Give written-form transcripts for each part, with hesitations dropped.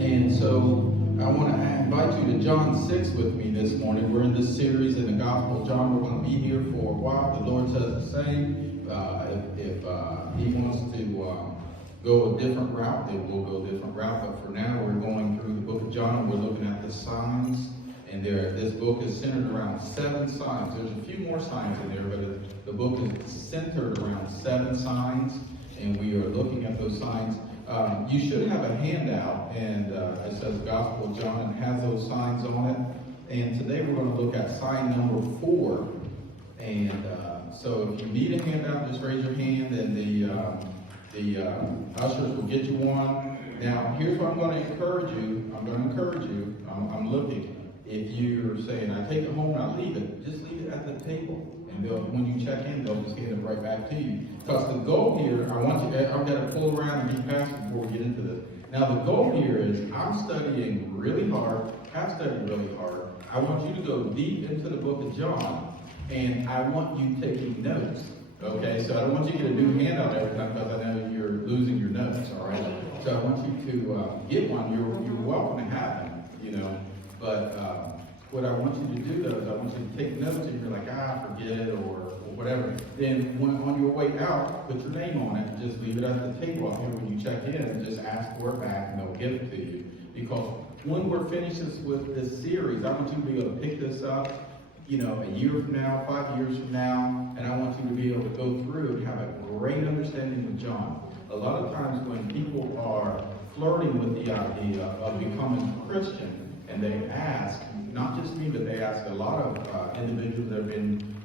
And so I want to invite you to John 6 with me this morning. We're in this series in the Gospel of John. We're going to be here for a while. The Lord says the same. If He wants to go a different route, then we'll go a different route. But for now, we're going through the book of John. We're looking at the signs. And this book is centered around 7 signs. There's a few more signs in there, but the book is centered around 7 signs. And we are looking at those signs. You should have a handout, and it says Gospel of John, and has those signs on it. And today we're going to look at sign number 4. And so if you need a handout, just raise your hand, and the ushers will get you one. Now, here's what I'm going to encourage you. I'm looking. If you're saying, I take it home and I leave it, just leave it at the table. And when you check in, they'll just hand it right back to you. Because the goal here, I've got to pull around and be fast before we get into this. Now the goal here is, I'm studying really hard, have studied really hard. I want you to go deep into the book of John, and I want you taking notes. Okay, so I don't want you to get a new handout every time, because I know you're losing your notes, all right? So I want you to get one. You're welcome to have them, you know. But what I want you to do, though, is I want you to take notes, and you're like, forget it, or whatever. Then on your way out, put your name on it, and just leave it at the table out here when you check in, and just ask for it back, and they'll give it to you. Because when we're finished with this series, I want you to be able to pick this up, you know, a year from now, 5 years from now, and I want you to be able to go through and have a great understanding of John. A lot of times when people are flirting with the idea of becoming a Christian, and they ask, not just me, but they ask a lot of individuals that have been,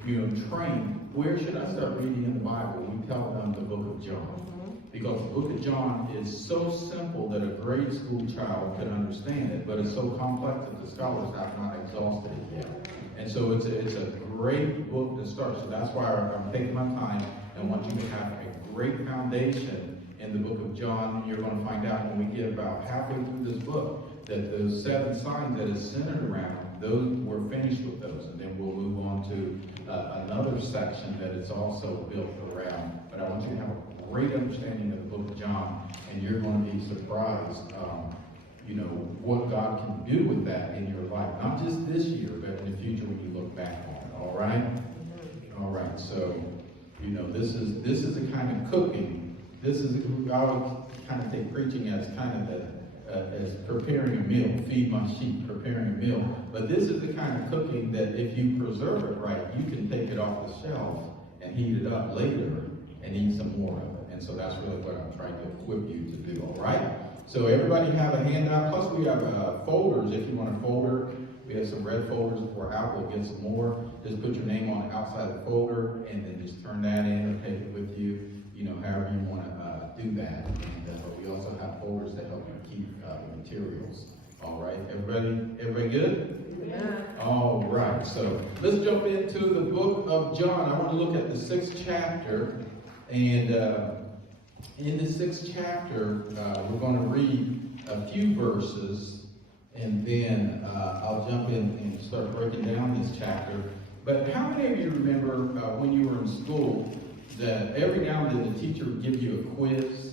trained, where should I start reading in the Bible? We tell them the book of John. Because the book of John is so simple that a grade school child can understand it, but it's so complex that the scholars have not exhausted it yet. And so it's a great book to start. So that's why I'm taking my time and want you to have a great foundation in the book of John. You're going to find out when we get about halfway through this book that those 7 signs that is centered around, those we're finished with those, and then we'll move on to another section that is also built around. But I want you to have a great understanding of the book of John, and you're going to be surprised, what God can do with that in your life, not just this year, but in the future when you look back on it. All right, all right. So, this is the kind of cooking. I would kind of take preaching as kind of as preparing a meal, feed my sheep, preparing a meal. But this is the kind of cooking that if you preserve it right, you can take it off the shelf and heat it up later and eat some more of it. And so that's really what I'm trying to equip you to do, all right? So everybody have a handout. Plus we have folders if you want a folder. We have some red folders. If we're out, we'll get some more. Just put your name on the outside of the folder and then just turn that in and take it with you, however you want to do that. And we also have folders that help you keep materials. All right, everybody good? Yeah. All right, so let's jump into the book of John. I want to look at the 6th chapter, and in the 6th chapter, we're going to read a few verses, and then I'll jump in and start breaking down this chapter. But how many of you remember when you were in school that every now and then the teacher would give you a quiz?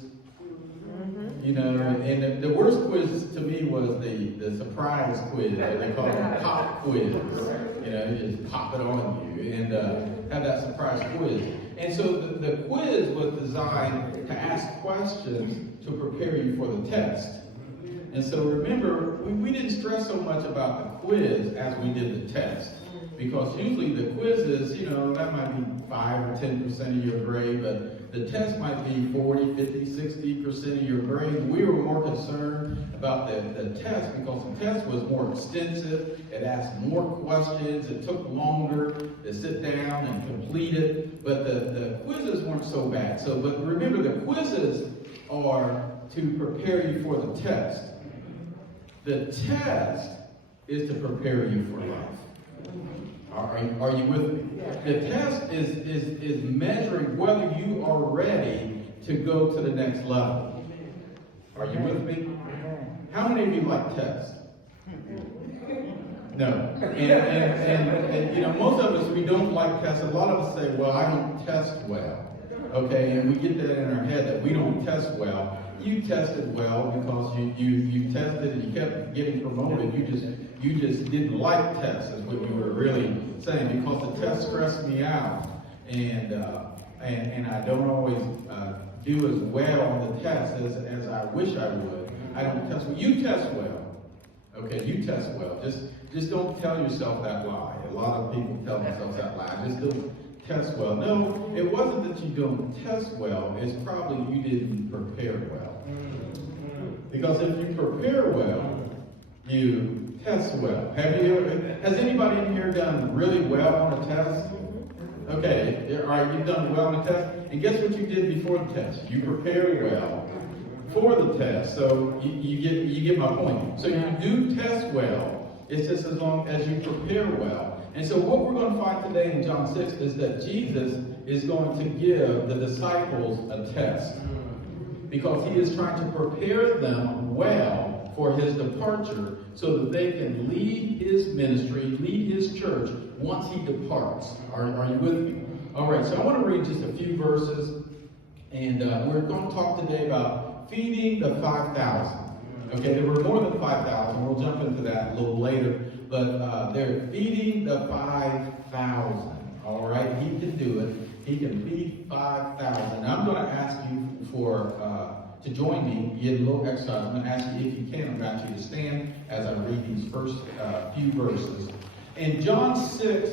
And the worst quiz to me was the surprise quiz, that they call it pop quiz. You just pop it on you and have that surprise quiz. And so the quiz was designed to ask questions to prepare you for the test. And so remember, we didn't stress so much about the quiz as we did the test. Because usually the quizzes, that might be 5 or 10% of your grade, but the test might be 40, 50, 60% of your grade. We were more concerned about the test because the test was more extensive. It asked more questions. It took longer to sit down and complete it. But the quizzes weren't so bad. But remember, the quizzes are to prepare you for the test. The test is to prepare you for life. Are you with me? The test is measuring whether you are ready to go to the next level. Are you with me? How many of you like tests? No. And most of us, we don't like tests. A lot of us say, well, I don't test well. Okay, and we get that in our head that we don't test well. You tested well because you tested and you kept getting promoted. You just didn't like tests, is what you were really saying, because the test stressed me out, and I don't always do as well on the test as I wish I would. I don't test well. You test well. Okay, you test well. Just don't tell yourself that lie. A lot of people tell themselves that lie. Just don't test well. No, it wasn't that you don't test well. It's probably you didn't prepare well. Because if you prepare well, you test well. Has anybody in here done really well on a test? Okay, all right, you've done well on a test. And guess what you did before the test? You prepared well for the test. So you get my point. So you do test well. It's just as long as you prepare well. And so what we're going to find today in John 6 is that Jesus is going to give the disciples a test, because he is trying to prepare them well for his departure so that they can lead his ministry, lead his church once he departs. Are you with me? All right, so I want to read just a few verses, and we're going to talk today about feeding the 5,000. Okay, there were more than 5,000. We'll jump into that a little later, but they're feeding the 5,000. All right, he can do it. He can feed 5,000. Now, I'm going to ask you to join me, get a little exercise. I'm going to ask you, if you can, I'm going to ask you to stand as I read these first few verses. In John 6,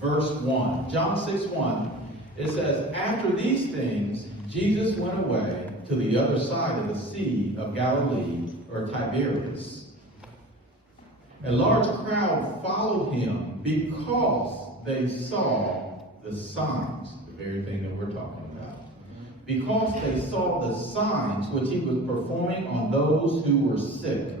verse 1, John 6:1, it says, "After these things, Jesus went away to the other side of the Sea of Galilee, or Tiberias. A large crowd followed him because they saw the signs," the very thing that we're talking about. "Because they saw the signs which he was performing on those who were sick.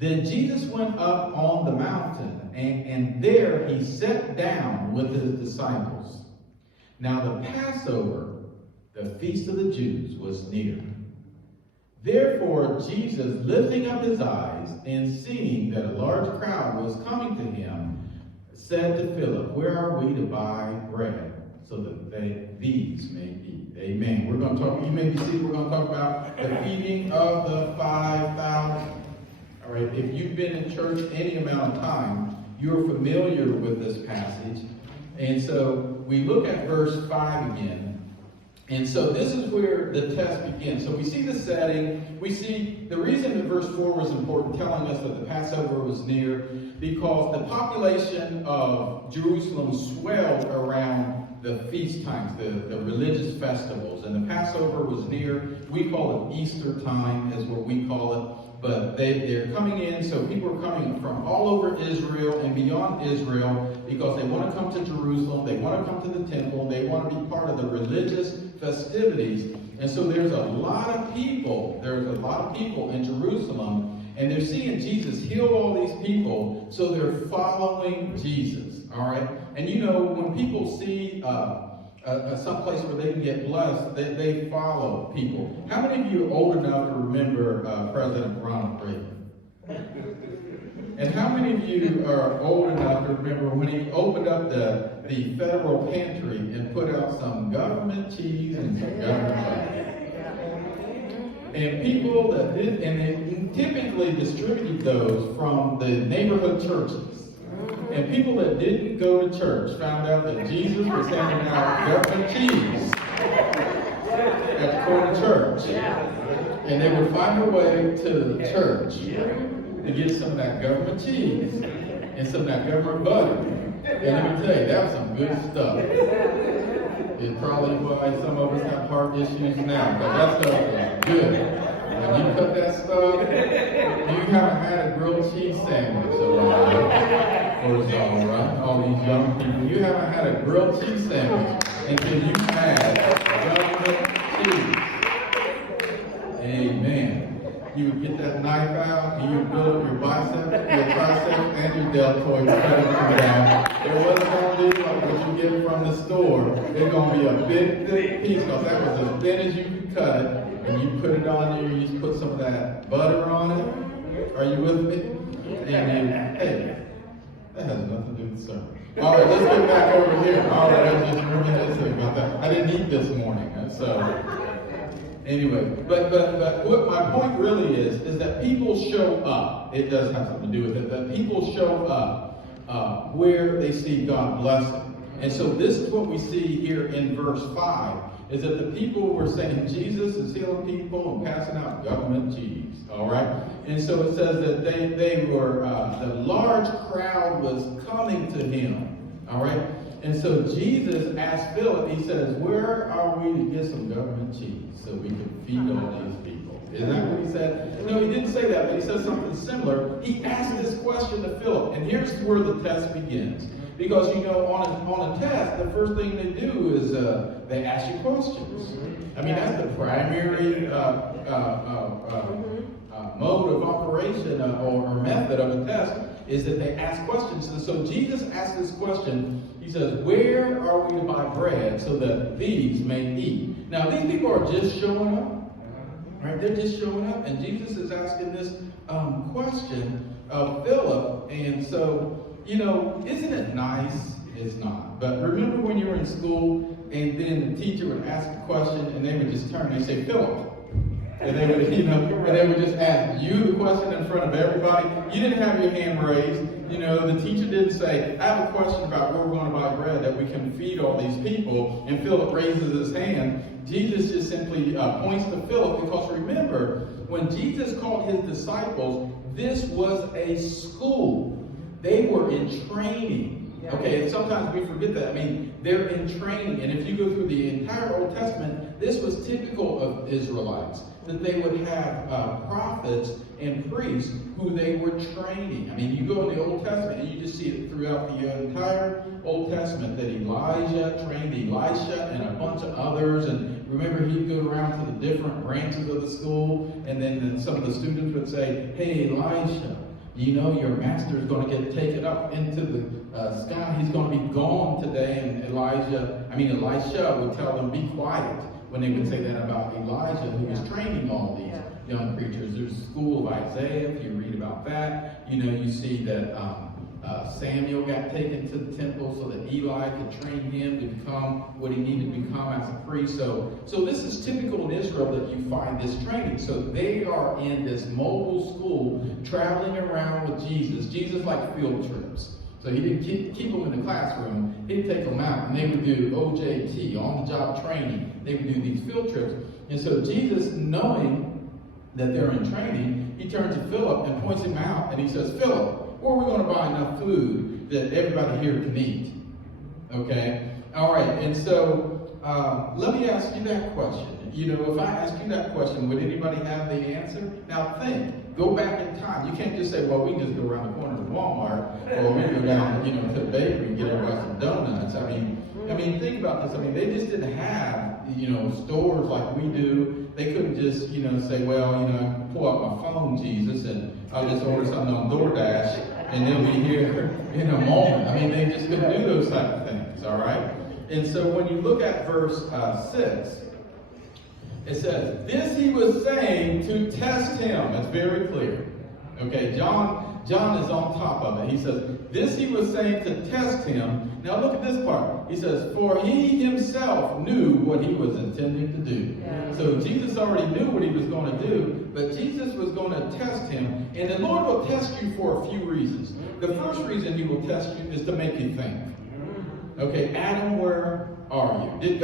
Then Jesus went up on the mountain, and there he sat down with his disciples. Now the Passover, the feast of the Jews, was near. Therefore Jesus, lifting up his eyes and seeing that a large crowd was coming to him, said to Philip, 'Where are we to buy bread so that these may eat?'" Amen. We're going to talk, you may be seated, we're going to talk about the feeding of the 5,000. All right, if you've been in church any amount of time, you're familiar with this passage. And so we look at verse 5 again. And so this is where the test begins. So we see the setting. We see the reason that verse 4 was important, telling us that the Passover was near, because the population of Jerusalem swelled around the feast times, the religious festivals. And the Passover was near. We call it Easter time, is what we call it. But they're coming in, so people are coming from all over Israel and beyond Israel, because they want to come to Jerusalem, they want to come to the temple, they want to be part of the religious festivities. And so there's a lot of people in Jerusalem, and they're seeing Jesus heal all these people, so they're following Jesus. All right? And you know, when people see some place where they can get blessed, they follow people. How many of you are old enough to remember President Ronald Reagan? And how many of you are old enough to remember when he opened up the federal pantry and put out some government cheese and some government butter? And people that did, and they typically distributed those from the neighborhood churches. And people that didn't go to church found out that Jesus was handing out government cheese at the corner church. And they would find their way to the church to get some of that government cheese and some of that government butter. And let me tell you, that was some good stuff. It's probably why some of us have heart issues now, but that stuff was good. When you cut that stuff, you haven't had a grilled cheese sandwich or so, right? All these young people, you haven't had a grilled cheese sandwich until you've had government cheese. Amen. You would get that knife out, and you would build up your bicep, your tricep, and your deltoid, cut it down. It wasn't going to be like what you get from the store. It's going to be a big, thick piece, because that was as thin as you could cut it. And you put it on there, you just put some of that butter on it. Are you with me? And hey, That has nothing to do with the sermon. All right, let's get back over here. All right, I just reminiscing about that. I didn't eat this morning, so anyway. But what my point really is that people show up. It does have something to do with it. That people show up where they see God blessing. And so this is what we see here in verse 5, is that the people were saying Jesus is healing people and passing out government cheese. All right? And so it says that they were, the large crowd was coming to him. All right? And so Jesus asked Philip, he says, where are we to get some government cheese so we can feed all these people? Isn't that what he said? No, he didn't say that, but he said something similar. He asked this question to Philip, and here's where the test begins. Because, you know, on a test, the first thing they do is they ask you questions. I mean, that's the primary mode of operation or method of a test, is that they ask questions. And so Jesus asked this question. He says, where are we to buy bread so that these may eat? Now, these people are just showing up. Right? They're just showing up. And Jesus is asking this question of Philip. And so, you know, isn't it nice? It's not. But remember when you were in school and then the teacher would ask a question and they would just turn and say, Philip. And they would, you know, and they would just ask you the question in front of everybody. You didn't have your hand raised. You know, the teacher didn't say, I have a question about where we're going to buy bread that we can feed all these people. And Philip raises his hand. Jesus just simply points to Philip, because remember, when Jesus called his disciples, this was a school. They were in training. Okay, and sometimes we forget that. I mean, they're in training. And if you go through the entire Old Testament, this was typical of Israelites, that they would have prophets and priests who they were training. I mean, you go in the Old Testament and you just see it throughout the entire Old Testament that Elijah trained Elisha and a bunch of others. And remember, he'd go around to the different branches of the school, and then some of the students would say, hey, Elisha, you know your master is going to get taken up into the sky. He's going to be gone today. And Elisha would tell them, be quiet, when they would say that about Elijah, who was training all these young preachers. There's a school of Isaiah, if you read about that. You know, you see that Samuel got taken to the temple so that Eli could train him to become what he needed to become as a priest. So this is typical in Israel that you find this training. So they are in this mobile school traveling around with Jesus. Jesus liked field trips. So he didn't keep them in the classroom. He'd take them out, and they would do OJT, on-the-job training. They would do these field trips. And so Jesus, knowing that they're in training, he turns to Philip and points him out, and he says, Philip, where are we going to buy enough food that everybody here can eat? Okay? All right, and so let me ask you that question. You know, if I ask you that question, would anybody have the answer? Now think. Go back in time. You can't just say, well, we can just go around the corner to Walmart, or we can go down, you know, to the bakery and get everybody some donuts. I mean, think about this. I mean, they just didn't have, you know, stores like we do. They couldn't just, you know, say, well, you know, I can pull out my phone, Jesus, and I'll just order something on DoorDash, and they'll be here in a moment. I mean, they just couldn't do those type of things, all right? And so when you look at verse 6, it says, this he was saying to test him. It's very clear. Okay, John is on top of it. He says, this he was saying to test him. Now look at this part. He says, for he himself knew what he was intending to do. Yeah. So Jesus already knew what he was going to do, but Jesus was going to test him. And the Lord will test you for a few reasons. The first reason he will test you is to make you think. Okay, Adam, where are you?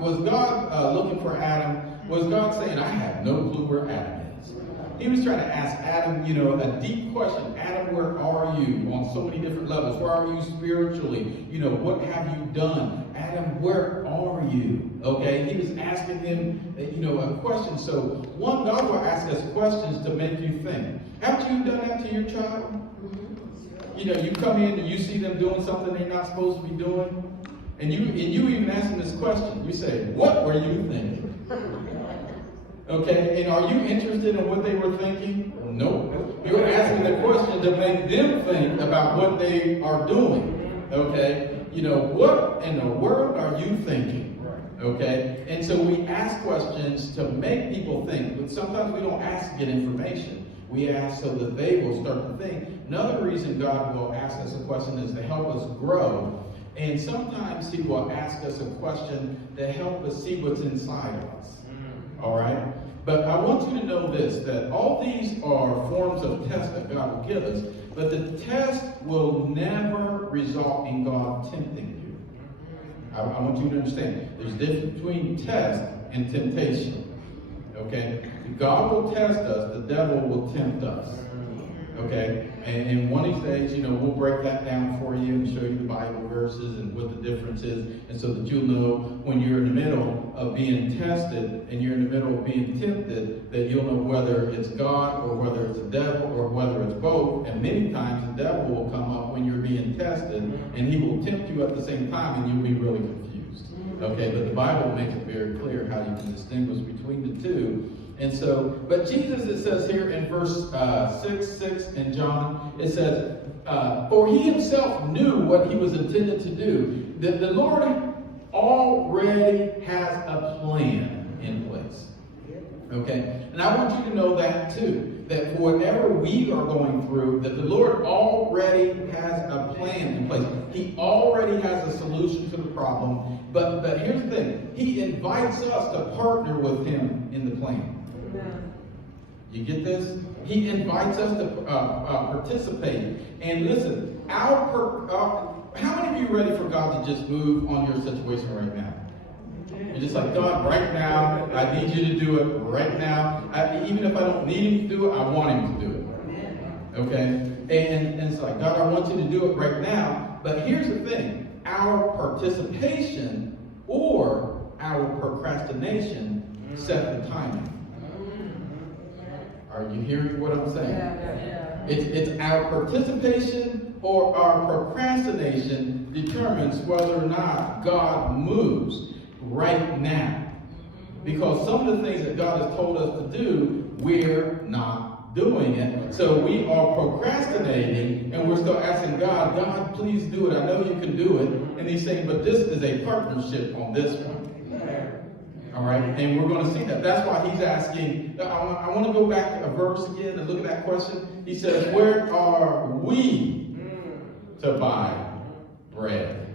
Was God looking for Adam? Was God saying, I have no clue where Adam is? He was trying to ask Adam, you know, a deep question. Adam, where are you? On so many different levels. Where are you spiritually? You know, what have you done? Adam, where are you? Okay, he was asking him, you know, a question. So, one, God will ask us questions to make you think. Haven't you done that to your child? You know, you come in and you see them doing something they're not supposed to be doing. And you even ask them this question. You say, what were you thinking? Okay, and are you interested in what they were thinking? Nope. You're asking the question to make them think about what they are doing. Okay, you know, what in the world are you thinking? Okay, and so we ask questions to make people think, but sometimes we don't ask to get information. We ask so that they will start to think. Another reason God will ask us a question is to help us grow. And sometimes he will ask us a question to help us see what's inside of us. All right? But I want you to know this, that all these are forms of tests that God will give us, but the test will never result in God tempting you. I want you to understand, there's a difference between test and temptation. Okay? God will test us, the devil will tempt us. Okay? And one of these days, we'll break that down for you and show you the Bible verses and what the difference is, and so that you'll know when you're in the middle of being tested and you're in the middle of being tempted, that you'll know whether it's God or whether it's the devil or whether it's both. And many times the devil will come up when you're being tested, and he will tempt you at the same time, and you'll be really confused. Okay? But the Bible makes it very clear how you can distinguish between the two. And so, but Jesus, it says here in verse 6 in John, it says, for he himself knew what he was intended to do. The Lord already has a plan in place. Okay? And I want you to know that too, that for whatever we are going through, that the Lord already has a plan in place. He already has a solution to the problem. But here's the thing. He invites us to partner with him in the plan. You get this? He invites us to participate. And listen, how many of you are ready for God to just move on your situation right now? You're just like, God, right now, I need you to do it right now. Even if I don't need him to do it, I want him to do it. Okay? And it's like, God, I want you to do it right now. But here's the thing. Our participation or our procrastination set the timing. Are you hearing what I'm saying? Yeah. It's our participation or our procrastination determines whether or not God moves right now. Because some of the things that God has told us to do, we're not doing it. So we are procrastinating, and we're still asking God, God, please do it. I know you can do it. And he's saying, but this is a partnership on this one. All right, and we're going to see that. That's why he's asking. I want to go back a verse again and look at that question. He says, where are we to buy bread?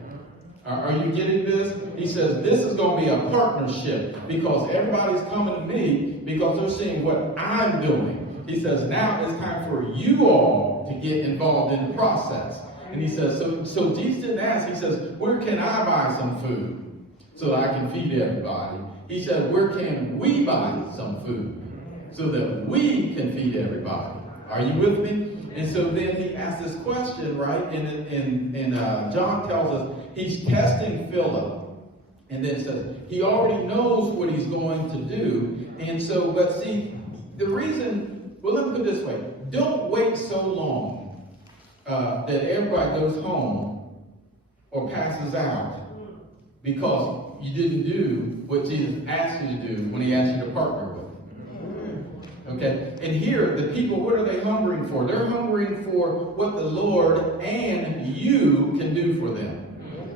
Are you getting this? He says, this is going to be a partnership because everybody's coming to me because they're seeing what I'm doing. He says, now it's time for you all to get involved in the process. And he says, so Jesus didn't ask. He says, where can I buy some food so that I can feed everybody? He said, where can we buy some food so that we can feed everybody? Are you with me? And so then he asks this question, right? And John tells us he's testing Philip. And then says he already knows what he's going to do. And so, but see, the reason, well, let me put it this way. Don't wait so long that everybody goes home or passes out because you didn't do what Jesus asked you to do when he asked you to partner with him. Okay? And here, the people, what are they hungering for? They're hungering for what the Lord and you can do for them.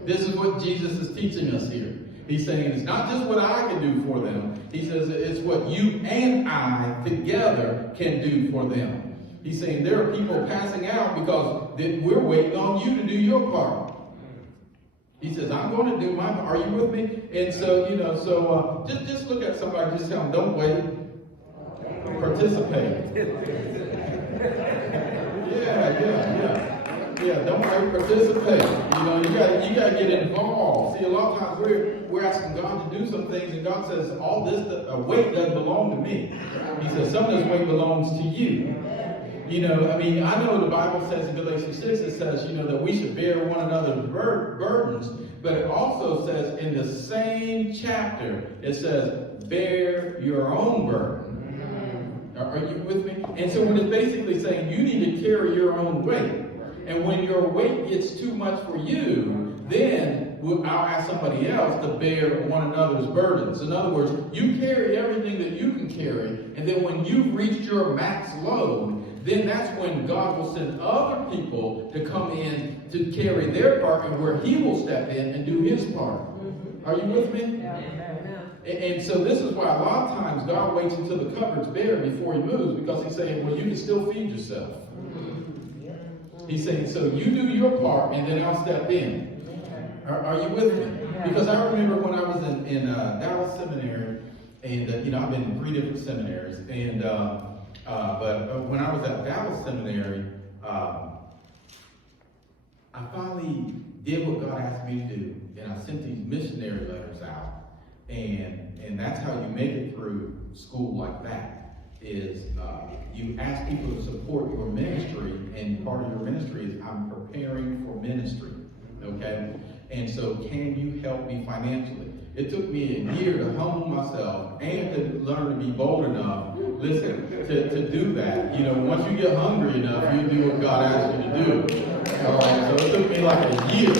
This is what Jesus is teaching us here. He's saying it's not just what I can do for them. He says it's what you and I together can do for them. He's saying there are people passing out because we're waiting on you to do your part. He says, I'm going to do my part. Are you with me? And so, just look at somebody, just tell them, don't wait. Participate. Yeah, don't wait, participate. You got to get involved. See, a lot of times we're asking God to do some things, and God says, all this weight doesn't belong to me. He says, some of this weight belongs to you. I know the Bible says in Galatians 6, it says, that we should bear one another's burdens, but it also says in the same chapter, it says, bear your own burden. Are you with me? And so what it's basically saying, you need to carry your own weight. And when your weight gets too much for you, then I'll ask somebody else to bear one another's burdens. In other words, you carry everything that you can carry, and then when you've reached your max load, then that's when God will send other people to come in to carry their part, and where he will step in and do his part. Are you with me? Yeah. And so this is why a lot of times God waits until the cupboard's bare before he moves, because he's saying, well, you can still feed yourself. He's saying, so you do your part, and then I'll step in. Are you with me? Because I remember when I was in Dallas Seminary, and I've been in 3 different seminaries, and but when I was at Dallas Seminary, I finally did what God asked me to do, and I sent these missionary letters out, and that's how you make it through school like that. Is you ask people to support your ministry, and part of your ministry is I'm preparing for ministry, okay? And so can you help me financially? It took me a year to humble myself and to learn to be bold enough, listen, to do that. Once you get hungry enough, you do what God asks you to do. All right, so it took me like a year.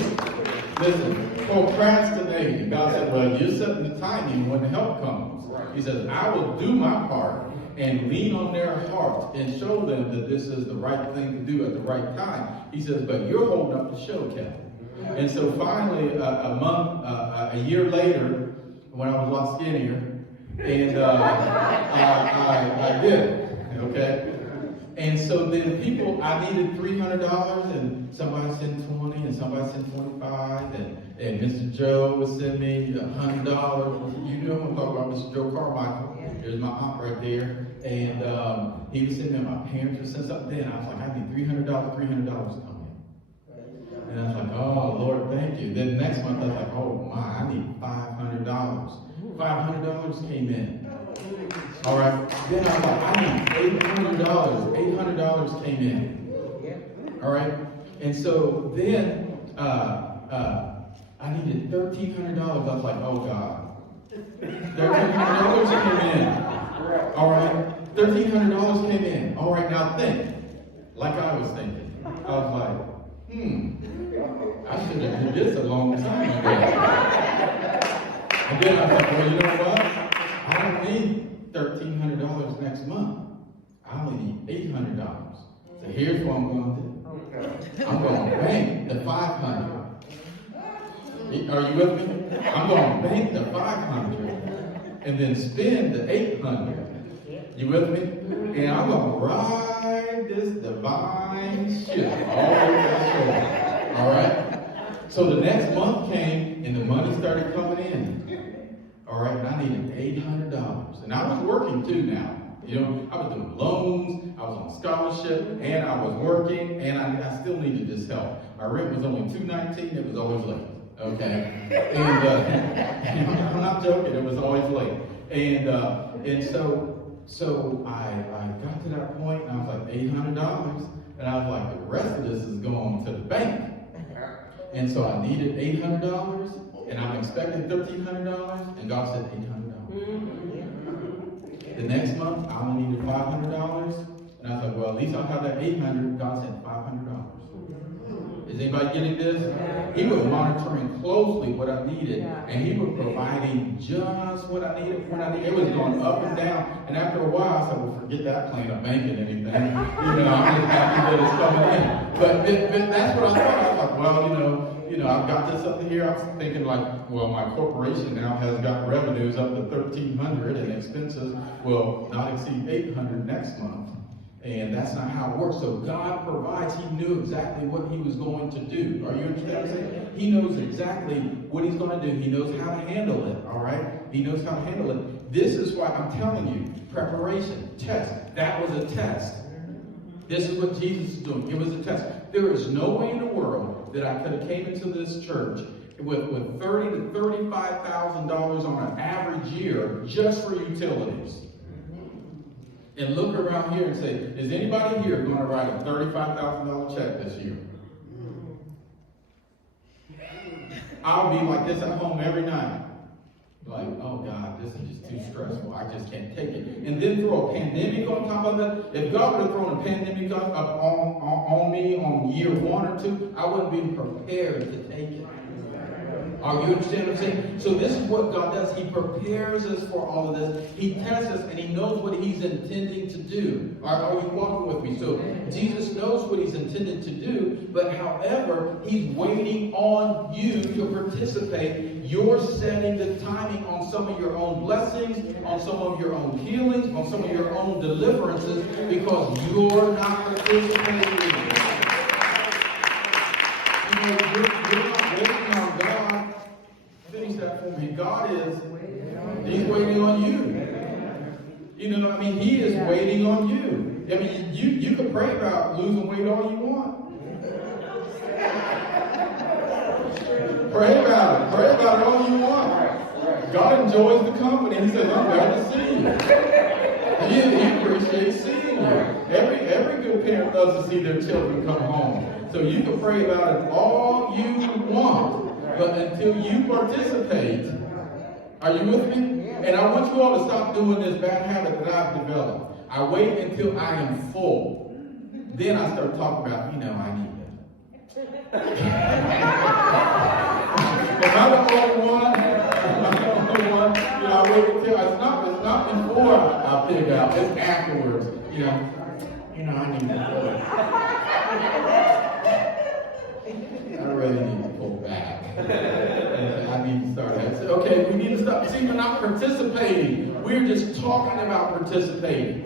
Listen, procrastinating. God said, well, you're setting the timing when the help comes. He says, I will do my part and lean on their hearts and show them that this is the right thing to do at the right time. He says, but you're holding up the show, Kevin. And so finally, a year later, when I was a lot skinnier, and I did it, okay? And so then I needed $300, and somebody sent 20, and somebody sent 25, and Mr. Joe would send me $100. You know what I'm talking about, Mr. Joe Carmichael. There's my aunt right there. And he would send me, my parents would send something. Then I was like, I need $300 come in. And I was like, oh, Lord, thank you. Then the next month, I was like, oh, my, I need $500. $500 came in. All right. Then I was like, I need $800. $800 came in. All right. And so then I needed $1,300. I was like, oh, God. $1,300 came in. All right. $1,300 came in. All right. Now think, like I was thinking. I was like, I should have did this a long time ago. And then I was like, well, you know what? I don't need $1,300 next month. I only need $800. So here's what I'm going to do. I'm going to bank the $500. Are you with me? I'm going to bank the $500 and then spend the $800. You with me? And I'm going to ride this divine ship all over that shore. All right? So the next month came, and the money started coming in. All right? And I needed $800. And I was working too now. I was doing loans, I was on scholarship, and I was working, and I still needed this help. My rent was only $219, it was always late. Okay? And I'm not joking, it was always late. And so I got to that point, and I was like, $800. And I was like, the rest of this is going to the bank. And so I needed $800, and I'm expecting $1,300, and God said $800. The next month, I only needed $500, and I was like, well, at least I'll have that $800. God said $500. Is anybody getting this? He was monitoring closely what I needed, and he was providing just what I needed when I needed. It was going up and down, and after a while, I said, well, forget that plane of banking anything. I'm just happy that it's coming in. But that's what I thought. I was like, well, I've got this up here. I was thinking like, well, my corporation now has got revenues up to $1,300 and expenses will not exceed $800 next month. And that's not how it works. So God provides. He knew exactly what he was going to do. Are you understand what I'm saying? He knows exactly what he's going to do. He knows how to handle it. All right? He knows how to handle it. This is why I'm telling you, preparation, test. That was a test. This is what Jesus is doing. It was a test. There is no way in the world that I could have came into this church with $30,000 to $35,000 on an average year just for utilities. And look around here and say, is anybody here going to write a $35,000 check this year? I'll be like this at home every night. Like, oh God, this is just too stressful. I just can't take it. And then throw a pandemic on top of it. If God would have thrown a pandemic up on me on year 1 or 2, I wouldn't be prepared to take it. Are you understand what I'm saying? So this is what God does. He prepares us for all of this. He tests us, and he knows what he's intending to do. Are you walking with me? So Jesus knows what he's intended to do, but however, he's waiting on you to participate. You're setting the timing on some of your own blessings, on some of your own healings, on some of your own deliverances, because you're not participating. release that for me. God is, He's waiting on you. You know, I mean, He is waiting on you. I mean, you can pray about losing weight all you want. Pray about it. Pray about it all you want. God enjoys the company. He says, I'm glad to see you. He appreciates seeing you. Every good parent loves to see their children come home. So you can pray about it all you want. But until you participate, are you with me? And I want you all to stop doing this bad habit that I've developed. I wait until I am full. Then I start talking about, I need it. Am I the only one? I wait until it's not before I pig out. It's afterwards. I need to I really need to pull back. I need to start. Okay, we need to stop. See, we're not participating. We're just talking about participating.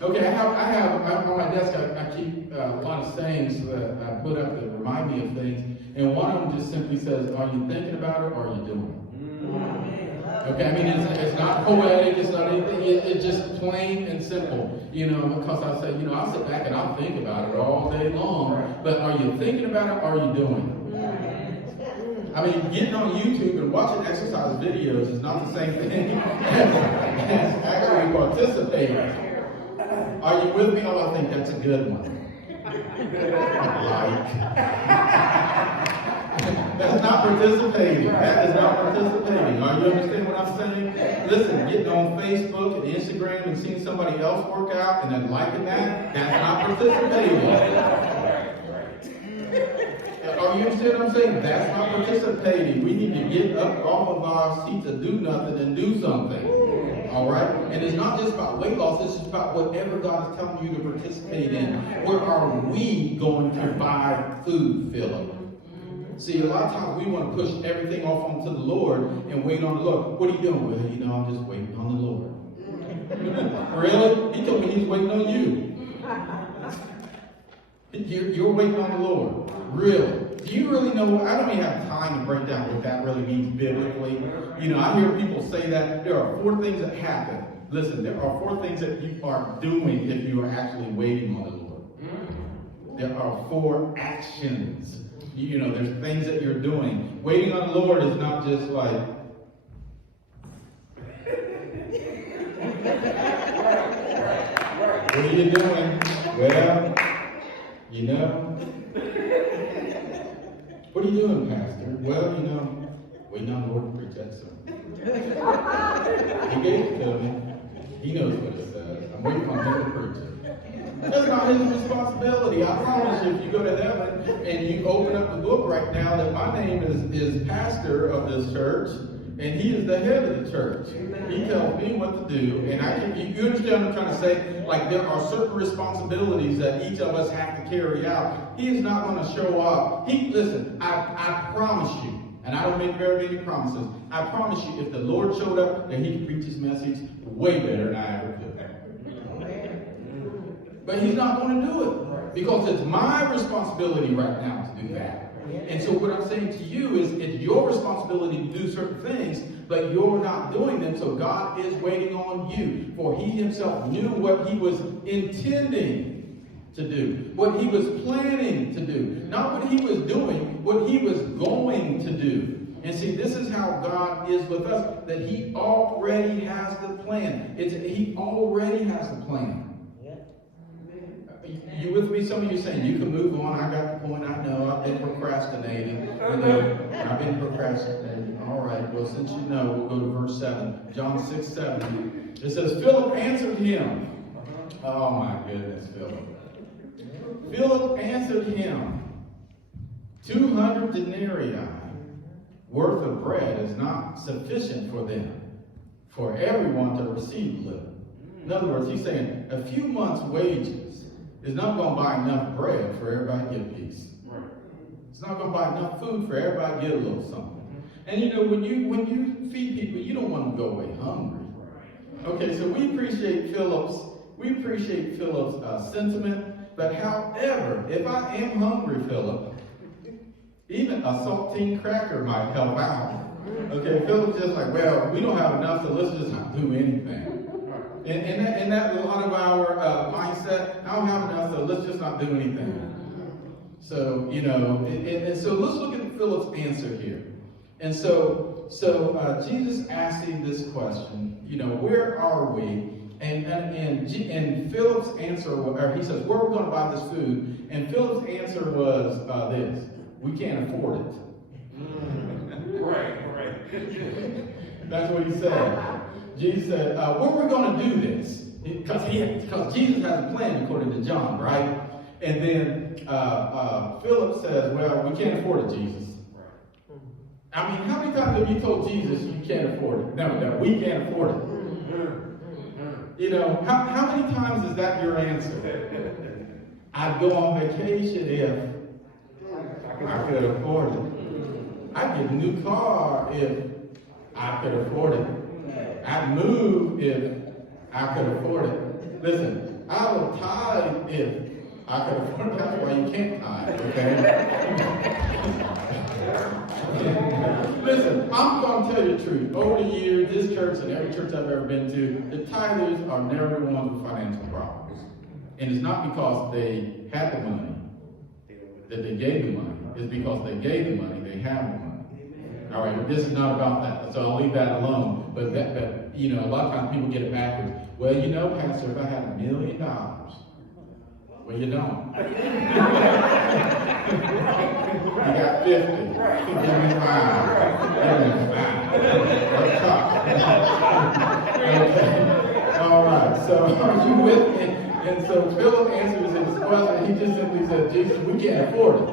Okay, I have on my desk. I keep a lot of sayings that I put up that remind me of things, and one of them just simply says, "Are you thinking about it, or are you doing it?" Okay, I mean, it's not poetic, it's not anything, it's just plain and simple, because I say, I'll sit back and I'll think about it all day long, but are you thinking about it, or are you doing it? I mean, getting on YouTube and watching exercise videos is not the same thing as actually participating. Are you with me? Oh, I think that's a good one. That's not participating. That is not participating. Are you understand what I'm saying? Listen, getting on Facebook and Instagram and seeing somebody else work out and then liking that's not participating. Are you understand what I'm saying? That's not participating. We need to get up off of our seats and do nothing and do something. All right? And it's not just about weight loss. It's just about whatever God is telling you to participate in. Where are we going to buy food, Philip? See, a lot of times we want to push everything off onto the Lord and wait on the Lord. What are you doing? Well, I'm just waiting on the Lord. Really? He told me He's waiting on you. You're waiting on the Lord. Really? Do you really know? I don't even have time to break down what that really means biblically. I hear people say that there are 4 things that happen. Listen, there are 4 things that you are doing if you are actually waiting on the Lord. There are 4 actions. There's things that you're doing. Waiting on the Lord is not just like, what are you doing? Well, what are you doing, Pastor? Well, waiting on the Lord to preach that sermon. He gave it to me. He knows what it says. I'm waiting on Him to preach it. That's not His responsibility. I promise you, if you go to heaven and you open up the book right now, that my name is pastor of this church, and He is the head of the church. He tells me what to do, and you understand what I'm trying to say? Like, there are certain responsibilities that each of us have to carry out. He is not going to show up. Listen, I promise you, and I don't make very many promises, I promise you, if the Lord showed up, that He could preach His message way better than I ever could. But He's not going to do it, because it's my responsibility right now to do that. And so what I'm saying to you is, it's your responsibility to do certain things, but you're not doing them, so God is waiting on you. For He Himself knew what He was intending to do, what He was planning to do. Not what He was doing, what He was going to do. And see, this is how God is with us, that He already has the plan. He already has the plan. You with me? Some of you saying, you can move on. I got the point. I know. I've been procrastinating. I've been procrastinating. All right. Well, since you know, we'll go to verse 7. John 6:7. It says, Philip answered Him. Oh, my goodness, Philip. Philip answered Him, 200 denarii worth of bread is not sufficient for them, for everyone to receive a little. In other words, he's saying a few months' wages is not going to buy enough bread for everybody to get a piece. Right. It's not going to buy enough food for everybody to get a little something. And when you feed people, you don't want them to go away hungry. Okay, so we appreciate Philip's sentiment. But however, if I am hungry, Philip, even a saltine cracker might help out. Okay, Philip's just like, well, we don't have enough, so let's just not do anything. And that a lot of our mindset, I don't have enough, so let's just not do anything. So, and so let's look at Philip's answer here. And so Jesus asked him this question, where are we? And Philip's answer, or he says, where are we going to buy this food? And Philip's answer was this: we can't afford it. Right. That's what he said. Jesus said, where are we going to do this? Because Jesus has a plan according to John, right? And then Philip says, well, we can't afford it, Jesus. I mean, how many times have you told Jesus you can't afford it? No, we can't afford it. How many times is that your answer? I'd go on vacation if I could afford it. I'd get a new car if I could afford it. I'd move if I could afford it. Listen, I would tithe if I could afford it. That's why you can't tithe, okay? Listen, I'm going to tell you the truth. Over the years, this church and every church I've ever been to, the tithers are never the ones with financial problems. And it's not because they had the money that they gave the money. It's because they gave the money, they have the money. All right, this is not about that, so I'll leave that alone. But a lot of times people get it backwards. Well, Pastor, if I had $1 million, well, you don't. You got 50. Give me 5. Give me 5. Let's talk. Okay. All right. So are you with me? And so Philip answers his question. He just simply said, Jesus, we can't afford it.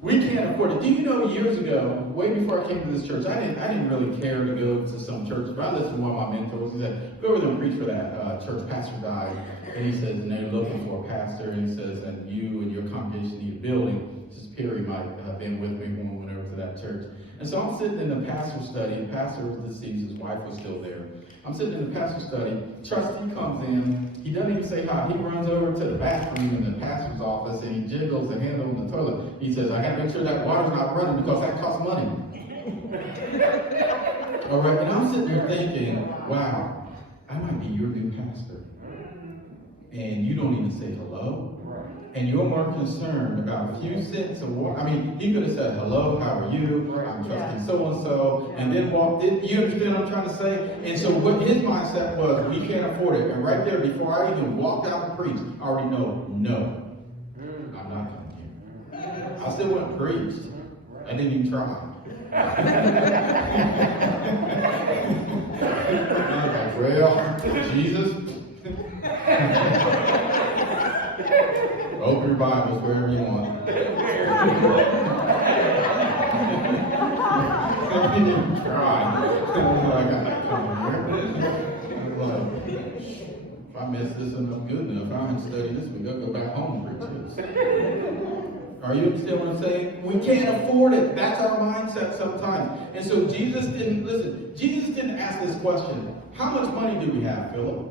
We can't afford it. Do you know, years ago, way before I came to this church, I didn't really care to go to some churches, but I listened to one of my mentors. He said, go over there and preach for that church. Pastor died. And he says, and they're looking for a pastor. And he says, and you and your congregation need a building. This is Perry might have been with me when we went over to that church. And so I'm sitting in the pastor's study. The pastor was deceased. His wife was still there. I'm sitting in the pastor's study. Trustee comes in. He doesn't even say hi. He runs over to the bathroom in the pastor's office and he jiggles the handle on the toilet. He says, I got to make sure that water's not running because that costs money. All right, and I'm sitting there thinking, wow, I might be your new pastor. And you don't even say hello. And you're more concerned about a few cents of water. I mean, he could have said, hello, how are you? I'm trusting so-and-so. And then walked in. You understand what I'm trying to say? And so what his mindset was, we can't afford it. And right there, before I even walked out and preached, I already know, no, I'm not coming here. I still went and preached. I didn't even try. I was like, well, Jesus. Open your Bibles wherever you want. I didn't even try. If I mess this up good enough, I haven't studied this week. I'll go back home and preach this. Are you understand what I'm saying? We can't afford it. That's our mindset sometimes. And so Jesus didn't ask this question. How much money do we have, Philip?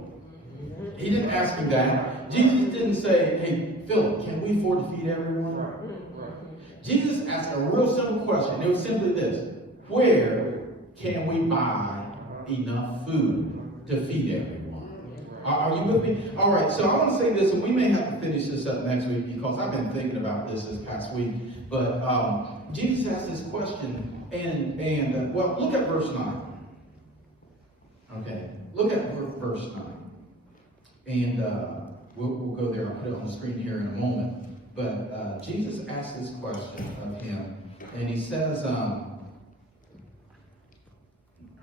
He didn't ask him that. Jesus didn't say, hey, Philip, can we afford to feed everyone? Jesus asked a real simple question. It was simply this: where can we buy enough food to feed everyone? Are you with me? All right, so I want to say this, and we may have to finish this up next week because I've been thinking about this past week. But Jesus asked this question, and well, look at verse 9. Okay, look at verse 9. And we'll go there. I'll put it on the screen here in a moment. But Jesus asked this question of him, and he says, all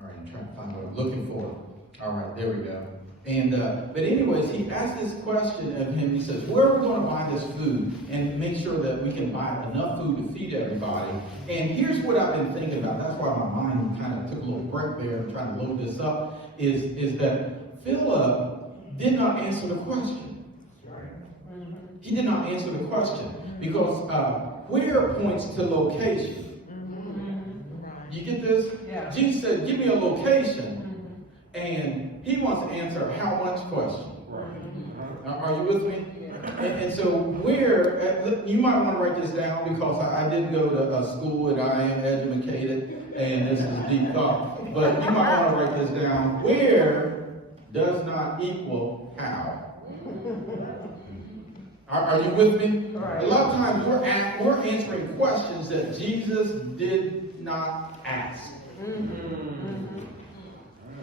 right, I'm trying to find what I'm looking for. All right, there we go. And but anyways, he asked this question of him. He says, where are we going to buy this food and make sure that we can buy enough food to feed everybody? And here's what I've been thinking about. That's why my mind kind of took a little break there and trying to load this up, is that Philip did not answer the question. He did not answer the question because where points to location. You get this? Yeah. Jesus said, give me a location, and he wants to answer how much question. Are you with me? And so where, you might want to write this down because I did go to a school and I am educated. and this is a deep thought. But you might want to write this down. Where does not equal how. Are you with me? Right. A lot of times we're answering questions that Jesus did not ask.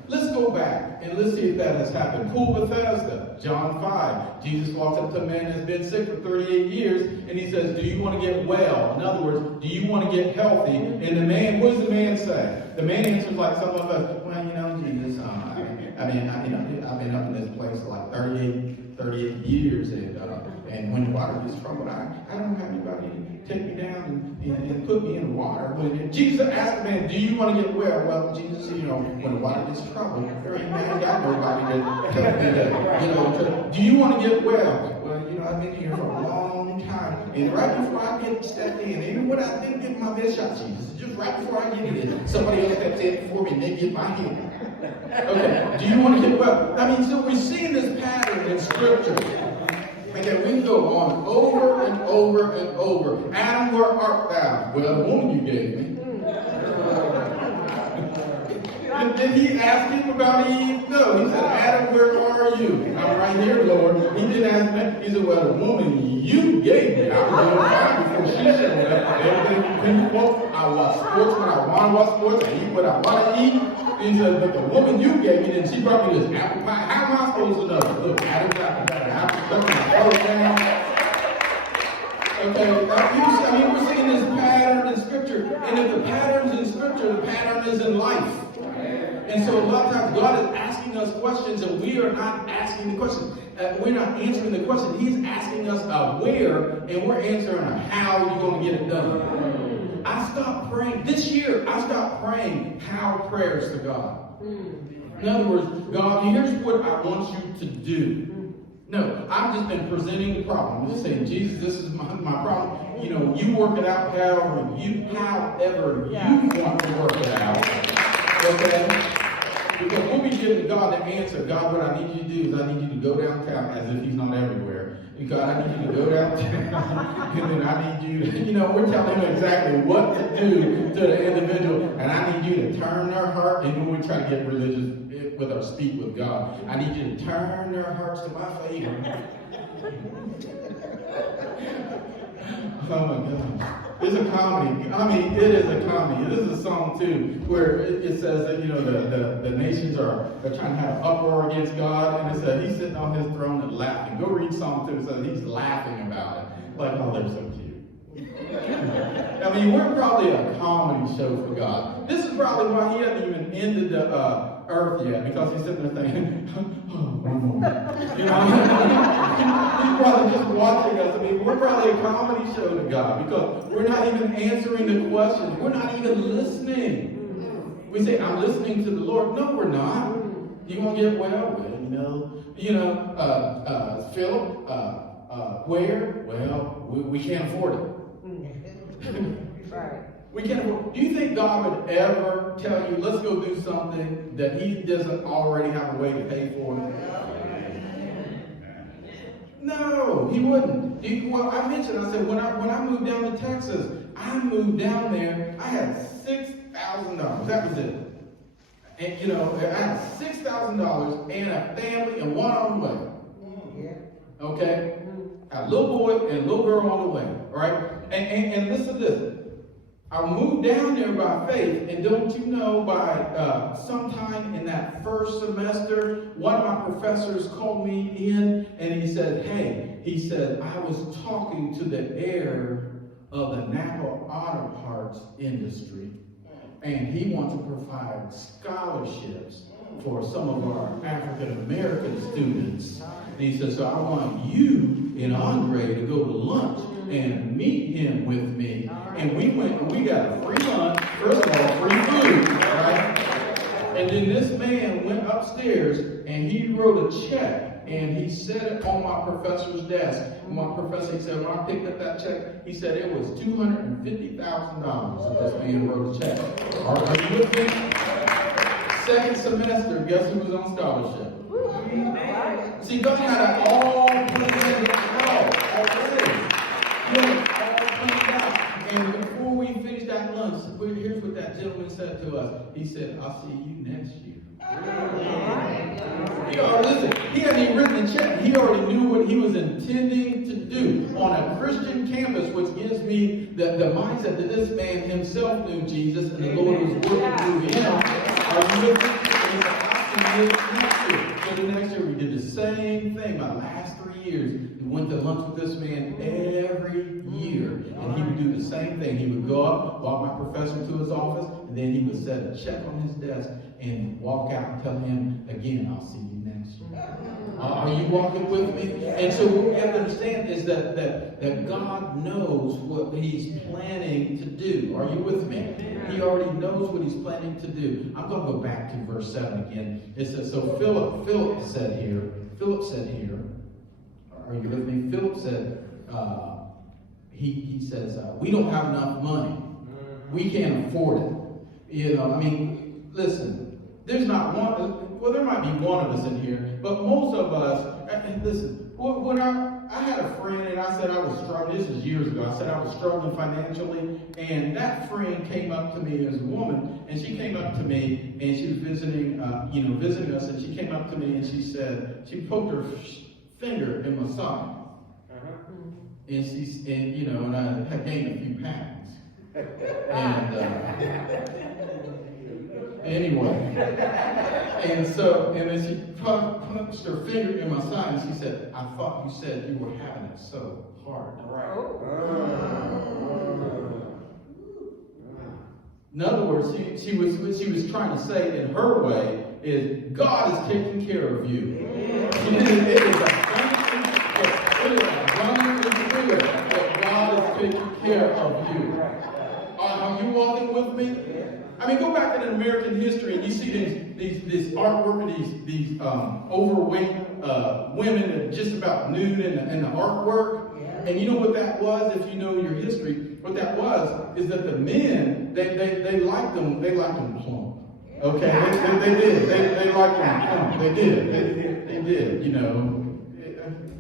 Let's go back and let's see if that has happened. Pool of Bethesda, John 5. Jesus walks up to a man that's been sick for 38 years, and he says, do you want to get well? In other words, do you want to get healthy? And the man, what does the man say? The man answers like some of us, well, you know, Jesus, I've been up in this place for like 38 years, and when the water gets troubled, I don't have anybody to take me down and put me in the water. When Jesus asked the man, do you want to get well? Well, Jesus, you know, when the water gets troubled, there ain't got nobody to help me to, do you want to get well? Well, you know, I've been here for a long time, and right before I get stepped in, even when I didn't get my best shot, Jesus, just right before I get in, somebody else steps in before me, and they get my hit. Okay, do you want to get well? I mean, so we're seeing this pattern in Scripture. Okay, we can go on over and over and over. Adam, where art thou? Well, the woman you gave me. Did he ask him about Eve? No, he said, Adam, where are you? I'm right here, Lord. He didn't ask me. He said, well, the woman you gave me. I was doing fine before she showed up. Everything people, I watch sports when I want to watch sports. I eat what I want to eat. He said, but the woman you gave me, then she brought me this apple pie. How am I supposed to know? Look, Adam got an apple pie. Okay, I mean, we're seeing this pattern in Scripture. And if the pattern's in Scripture, the pattern is in life. And so a lot of times God is asking us questions and we are not asking the question. We're not answering the question. He's asking us a where and we're answering a how you're going to get it done. I stopped praying. This year, I stopped praying how prayers to God. In other words, God, here's what I want you to do. No, I've just been presenting the problem. I'm just saying, Jesus, this is my problem. You know, you work it out however you want to work it out. Okay? Because we'll be giving God the answer. God, what I need you to do is I need you to go downtown, as if he's not everywhere. God, I need you to go downtown, and then I need you to, you know, we're telling him exactly what to do to the individual, and I need you to turn their heart, and when we try to get religious with our speak with God, I need you to turn their hearts to my favor. Oh my God. It's a comedy. I mean, it is a comedy. This is a song too, where it says that, you know, the nations are trying to have an uproar against God, and it says he's sitting on his throne and laughing. Go read Psalm 2. It says he's laughing about it. Like, oh, they're so cute. I mean, we're probably a comedy show for God. This is probably why he hasn't even ended the earth yet, because he's sitting there thinking, oh, one more. You know, he's probably just watching us. I mean, we're probably a comedy show to God because we're not even answering the questions. We're not even listening. We say, I'm listening to the Lord. No, we're not. You want to get well? Well, Philip, where? Well, we can't afford it. Right. We can't afford. Do you think God would ever tell you, let's go do something that he doesn't already have a way to pay for? No, he wouldn't. Well, I mentioned, I said, when I moved down to Texas, I moved down there, I had $6,000. That was it. And, you know, I had $6,000 and a family and one on the way. Okay? A little boy and a little girl on the way. All right? And listen to this. I moved down there by faith, and don't you know, by sometime in that first semester, one of my professors called me in, and he said, I was talking to the heir of the Napa Auto Parts industry, and he wants to provide scholarships for some of our African American students. And he says, so I want you and Andre to go to lunch and meet him with me. And we went and we got a free lunch, first of all, free food, right? And then this man went upstairs and he wrote a check and he set it on my professor's desk. And my professor, he said, when I picked up that check, he said it was $250,000 that this man wrote a check. Are you with me? Second semester, guess who was on scholarship? See, God had it all planned out already. He had it all planned out. And before we finished that lunch, here's what that gentleman said to us. He said, I'll see you next year. Listen, he hadn't even written the check. He already knew what he was intending to do on a Christian campus, which gives me the mindset that this man himself knew Jesus and the Lord was working through him. Are you with me? And next year. So the next year we did the same thing. My last 3 years, we went to lunch with this man every year. And he would do the same thing. He would go up, walk my professor to his office, and then he would set a check on his desk and walk out and tell him again, I'll see you next year. Are you walking with me? And so what we have to understand is that God knows what he's planning to do. Are you with me? He already knows what he's planning to do. I'm going to go back to verse 7 again. It says, so Philip said here, are you with me? Philip said, he says, we don't have enough money. We can't afford it. Listen, there's not one, well, there might be one of us in here, but most of us, listen, when I had a friend and I said I was struggling, this was years ago, I said I was struggling financially, and that friend came up to me as a woman, and she came up to me, and she was visiting us, and she came up to me and she said, she poked her finger in my side. And I had gained a few pounds. And then she punched her finger in my side and she said, I thought you said you were having it so hard. In other words, she was trying to say in her way is God is taking care of you. It is a that God is taking care of you. Are you walking with me? I mean, go back in American history and you see these artwork and these overweight women that just about nude in the artwork. And you know what that was, if you know your history, what that was is that the men, they liked them plump. Okay? They did. They liked them plump. They did, you know.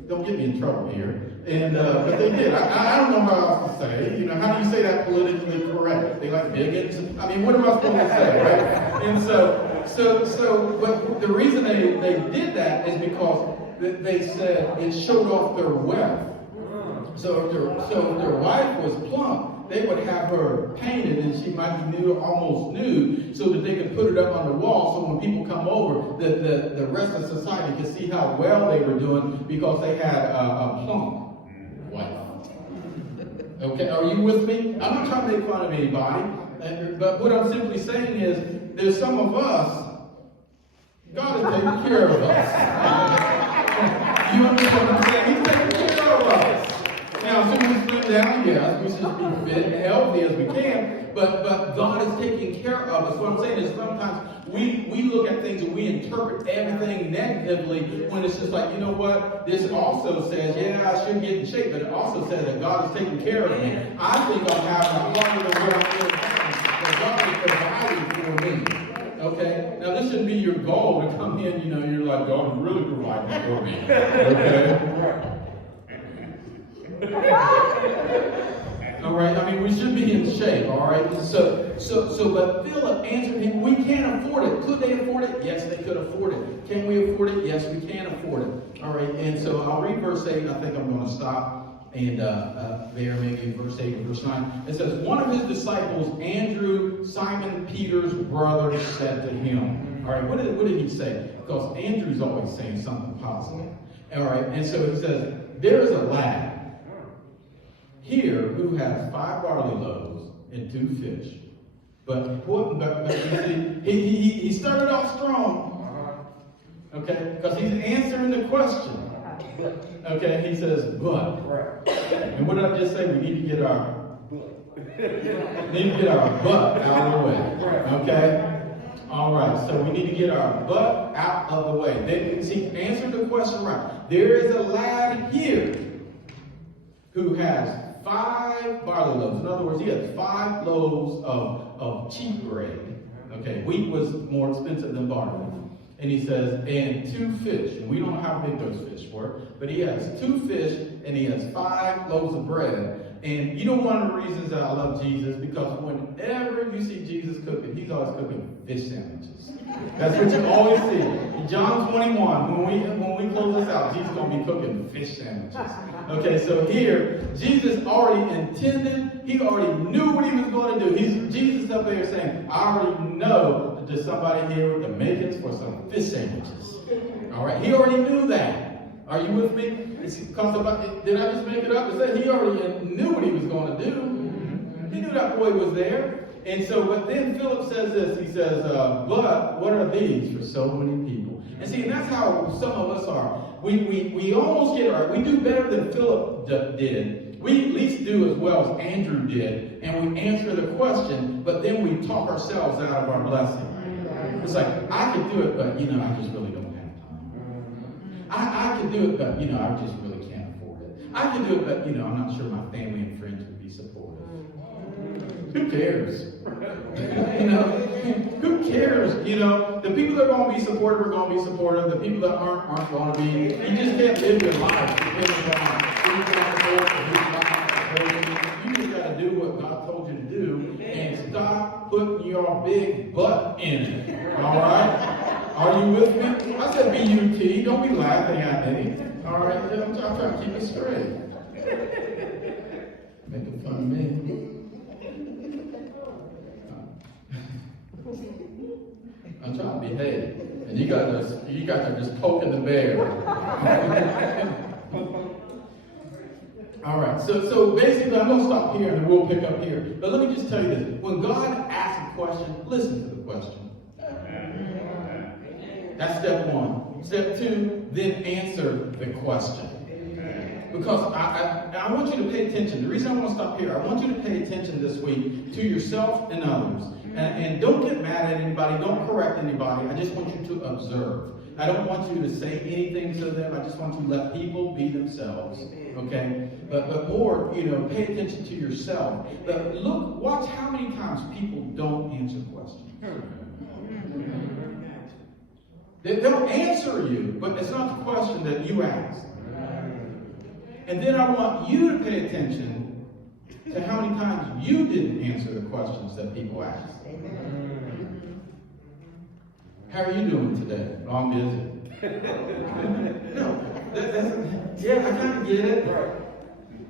Don't get me in trouble here. But they did. I don't know how else to say. You know, how do you say that politically correct? They like bigots. I mean, what am I supposed to say, right? And but the reason they did that is because they said it showed off their wealth. So if their wife was plump, they would have her painted and she might be nude, almost nude, so that they could put it up on the wall so when people come over, the rest of society could see how well they were doing because they had a plump wife. Okay, are you with me? I'm not trying to make fun of anybody, but what I'm simply saying is there's some of us, God is taking care of us. You understand what I'm saying? He's taking care of us. Now, should we slim down? Yes, we should be fit and healthy as we can, but God is taking care of us. What I'm saying is sometimes we look at things and we interpret everything negatively when it's just like, you know what? This also says, yeah, I should get in shape, but it also says that God is taking care of me. I think I'm having a harder than what I'm doing, but God is providing for me. Okay? Now, this shouldn't be your goal to come in, you know, you're like, God is really providing for me. Okay? All right, I mean, we should be in shape, all right? So, but Philip answered him, we can't afford it. Could they afford it? Yes, they could afford it. Can we afford it? Yes, we can afford it. All right, and so I'll read verse 8. I think I'm going to stop and there, maybe verse 8 or verse 9. It says, one of his disciples, Andrew, Simon Peter's brother, said to him. All right, what did he say? Because Andrew's always saying something positive. All right, and so he says, there is a lad here who has 5 barley loaves and 2 fish. But you see, he started off strong. Okay? Because he's answering the question. Okay? He says, but. And what did I just say? We need to get our butt out of the way. Okay? All right. So we need to get our butt out of the way. See, answer the question right. There is a lad here who has 5 barley loaves. In other words, he has 5 loaves of cheap bread. Okay, wheat was more expensive than barley. And he says, and 2 fish. And we don't know how big those fish were, but he has 2 fish and he has 5 loaves of bread. And you know one of the reasons that I love Jesus? Because whenever you see Jesus cooking, he's always cooking fish sandwiches. That's what you always see. In John 21, when we close this out, Jesus is going to be cooking fish sandwiches. Okay, so here, Jesus already intended, he already knew what he was going to do. Jesus up there saying, I already know that there's somebody here with the makings for some fish sandwiches. All right, he already knew that. Are you with me? Did I just make it up? It said he already knew what he was going to do. He knew that boy was there. And so, but then Philip says this. He says, but what are these for so many people? And see, and that's how some of us are. We almost get it right. We do better than Philip did. We at least do as well as Andrew did. And we answer the question, but then we talk ourselves out of our blessing. It's like, I could do it, but, I just really don't have time. I could do it, but, I just really can't afford it. I could do it, but, I'm not sure my family and friends would be supportive. Who cares? Who cares? The people that are going to be supportive are going to be supportive. The people that aren't going to be. You just can't live your life depending on who's on the board or who's not on the board. You just got to do what God told you to do and stop putting your big butt in it. All right? Are you with me? I said B-U-T. Don't be laughing at me. All right? I'm trying to keep it straight. Making fun of me. I'm trying to behave, and you guys are just poking the bear. All right, so basically, I'm going to stop here, and then we'll pick up here. But let me just tell you this: when God asks a question, listen to the question. That's step one. Step two, then answer the question. Because I want you to pay attention. The reason I want to stop here, I want you to pay attention this week to yourself and others. And don't get mad at anybody. Don't correct anybody. I just want you to observe. I don't want you to say anything to them. I just want you to let people be themselves. Okay? But more, pay attention to yourself. But watch how many times people don't answer questions. They'll answer you, but it's not the question that you ask. And then I want you to pay attention to how many times you didn't answer the questions that people ask. How are you doing today? Oh, I'm busy. No, yeah, I kind of get it.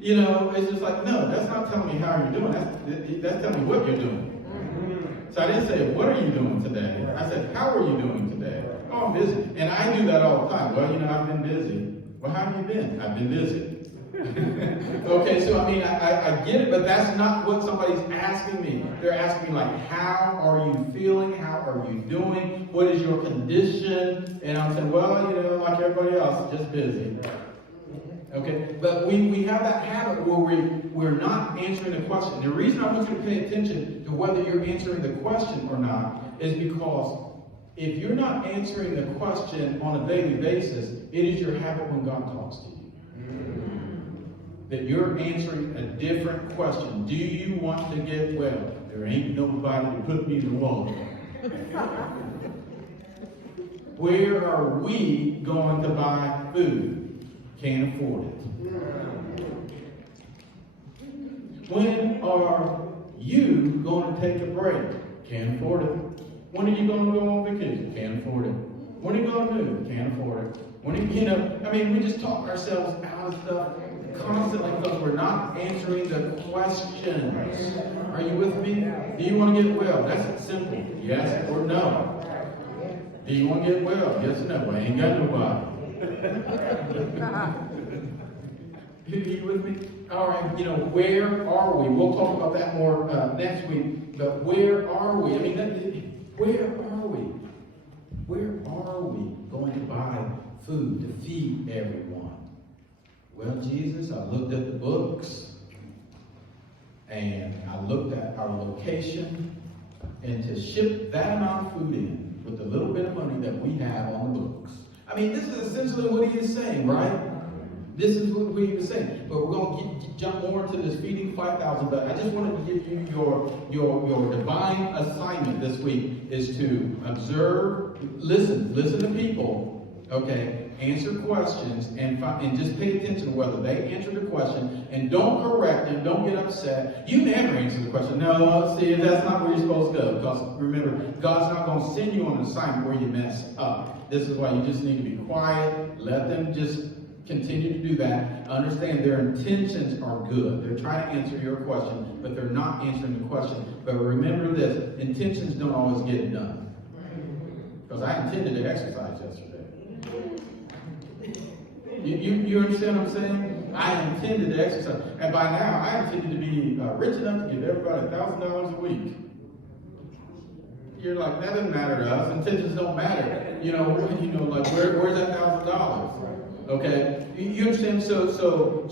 It's just like, no, that's not telling me how you're doing. That's telling me what you're doing. So I didn't say, what are you doing today? I said, how are you doing today? Oh, I'm busy. And I do that all the time. Well, I've been busy. Well, how have you been? I've been busy. Okay, so I get it, but that's not what somebody's asking me. They're asking me how are you feeling? How are you doing? What is your condition? And I'm saying, well, like everybody else, just busy. Okay, but we have that habit where we're not answering the question. The reason I want you to pay attention to whether you're answering the question or not is because if you're not answering the question on a daily basis, it is your habit when God talks to you. That you're answering a different question. Do you want to get well? There ain't nobody to put me in the water. Where are we going to buy food? Can't afford it. When are you going to take a break? Can't afford it. When are you going to go on vacation? Can't afford it. When are you going to move? Can't afford it. When are you, we just talk ourselves out of stuff constantly because we're not answering the questions. Are you with me? Do you want to get well? That's simple. Yes or no. Do you want to get well? Yes or no? I ain't got nobody. Are you with me? All right, where are we? We'll talk about that more next week. But where are we? Where are we? Where are we going to buy food to feed everyone? Well, Jesus, I looked at the books, and I looked at our location, and to ship that amount of food in with the little bit of money that we have on the books. This is essentially what he is saying, right? This is what he was saying. But we're going to jump more into this feeding 5,000. But I just wanted to give you your divine assignment this week is to observe, listen to people, okay? Answer questions and just pay attention to whether they answer the question, and don't correct them, don't get upset. You never answer the question. No, see, that's not where you're supposed to go. Because remember, God's not going to send you on an assignment where you mess up. This is why you just need to be quiet. Let them just continue to do that. Understand their intentions are good. They're trying to answer your question, but they're not answering the question. But remember this, intentions don't always get it done. Because I intended to exercise yesterday. You understand what I'm saying? I intended to exercise. And by now, I intended to be rich enough to give everybody $1,000 a week. You're like, that doesn't matter to us. Intentions don't matter. Like where's that $1,000? Okay, you understand? So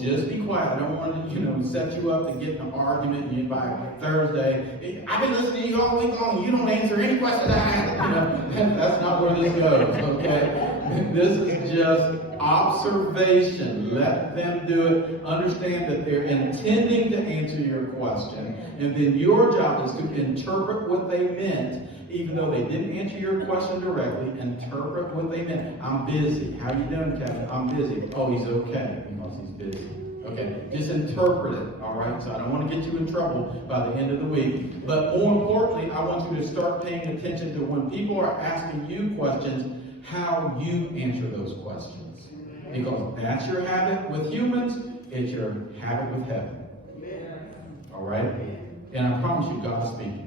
just be quiet. I don't want to, set you up to get in an argument. And by Thursday, I've been listening to you all week long. You don't answer any questions I ask. That's not where this goes. Okay, this is just observation. Let them do it. Understand that they're intending to answer your question, and then your job is to interpret what they meant. Even though they didn't answer your question directly, interpret what they meant. I'm busy. How you doing, Captain? I'm busy. Oh, he's okay because he's busy. Okay, just interpret it, all right? So I don't want to get you in trouble by the end of the week. But more importantly, I want you to start paying attention to when people are asking you questions, how you answer those questions. Because that's your habit with humans, it's your habit with heaven. All right? And I promise you, God is speaking.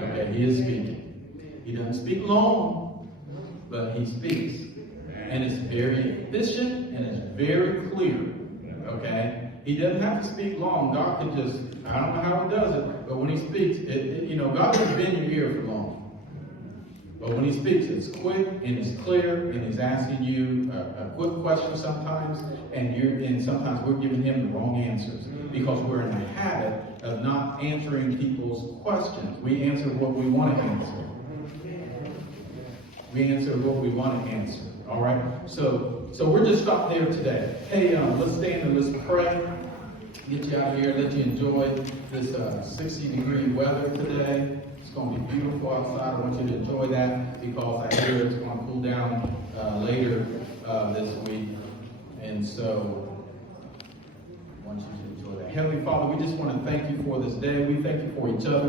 Okay, he is speaking. He doesn't speak long, but he speaks. And it's very efficient and it's very clear. Okay? He doesn't have to speak long. God can just, I don't know how he does it, but when he speaks, God doesn't bend your ear for long. But when he speaks, it's quick and it's clear, and he's asking you a quick question sometimes, and sometimes we're giving him the wrong answers because we're in a habit of not answering people's questions. We answer what we want to answer. We answer what we want to answer. All right. So we're just stopped there today. Hey, let's stand and let's pray. Get you out of here. Let you enjoy this 60-degree weather today. It's going to be beautiful outside. I want you to enjoy that because I hear it's going to cool down later this week. And so I want you to enjoy that. Heavenly Father, we just want to thank you for this day. We thank you for each other.